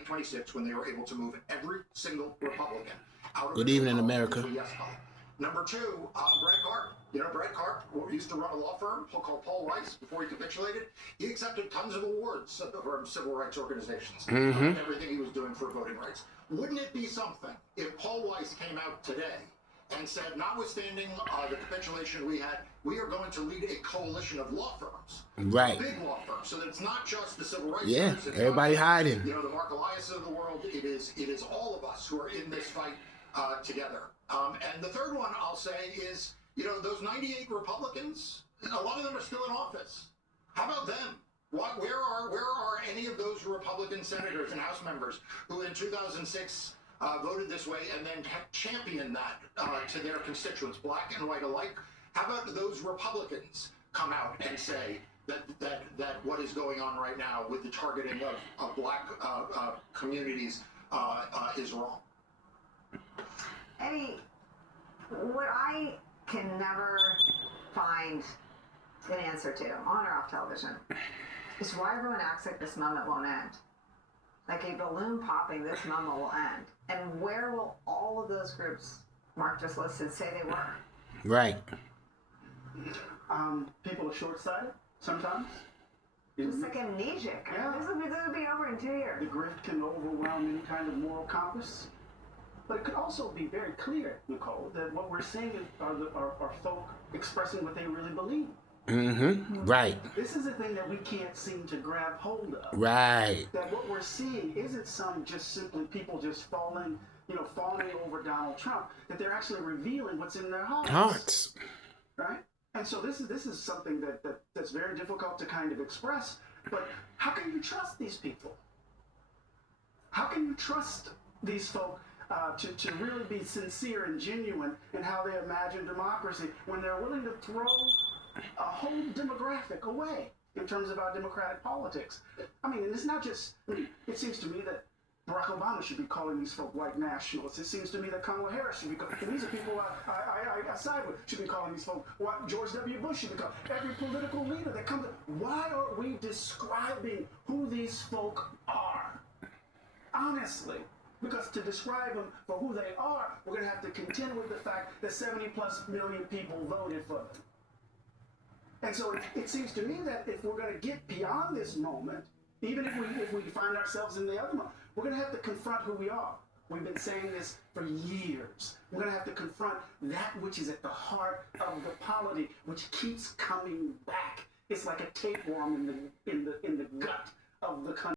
2026 when they were able to move every single Republican out of Good evening, America. Yes vote. Number two, Brad Karp. You know, Brad Karp used to run a law firm called Paul Weiss before he capitulated. He accepted tons of awards from civil rights organizations and everything he was doing for voting rights. Wouldn't it be something if Paul Weiss came out today and said, notwithstanding the capitulation we had, we are going to lead a coalition of law firms. Right. Big law firms. So that it's not just the civil rights Yeah, groups. everybody hiding. You know, the Mark Elias of the world. It is all of us who are in this fight together. And the third one I'll say is, you know, those 98 Republicans, a lot of them are still in office. How about them? Where are any of those Republican senators and House members who in 2006 voted this way and then championed that to their constituents, black and white alike? How about those Republicans come out and say that what is going on right now with the targeting of black communities is wrong? Eddie, what I can never find an answer to, on or off television, is why everyone acts like this moment won't end. Like a balloon popping, this moment will end. And where will all of those groups Mark just listed say they were? Right. People are short-sighted sometimes. Just like amnesic. Yeah. This will be over in 2 years. The grift can overwhelm any kind of moral compass. But it could also be very clear, Nicole, that what we're seeing are folk expressing what they really believe. Right. This is a thing that we can't seem to grab hold of. Right. That what we're seeing isn't some just simply people just fawning over Donald Trump. That they're actually revealing what's in their hearts. Right? And so this is something that's very difficult to kind of express. But how can you trust these people? How can you trust these folk to really be sincere and genuine in how they imagine democracy when they're willing to throw a whole demographic away in terms of our democratic politics? I mean, and it's not just, it seems to me that Barack Obama should be calling these folk white nationalists. It seems to me that Kamala Harris should be calling, these are people I side with, should be calling these folk what George W. Bush should be calling. Every political leader that comes, why are we describing who these folk are? Honestly. Because to describe them for who they are, we're going to have to contend with the fact that 70+ million people voted for them. And so it seems to me that if we're going to get beyond this moment, even if we find ourselves in the other moment, we're going to have to confront who we are. We've been saying this for years. We're going to have to confront that which is at the heart of the polity, which keeps coming back. It's like a tapeworm in the gut of the country.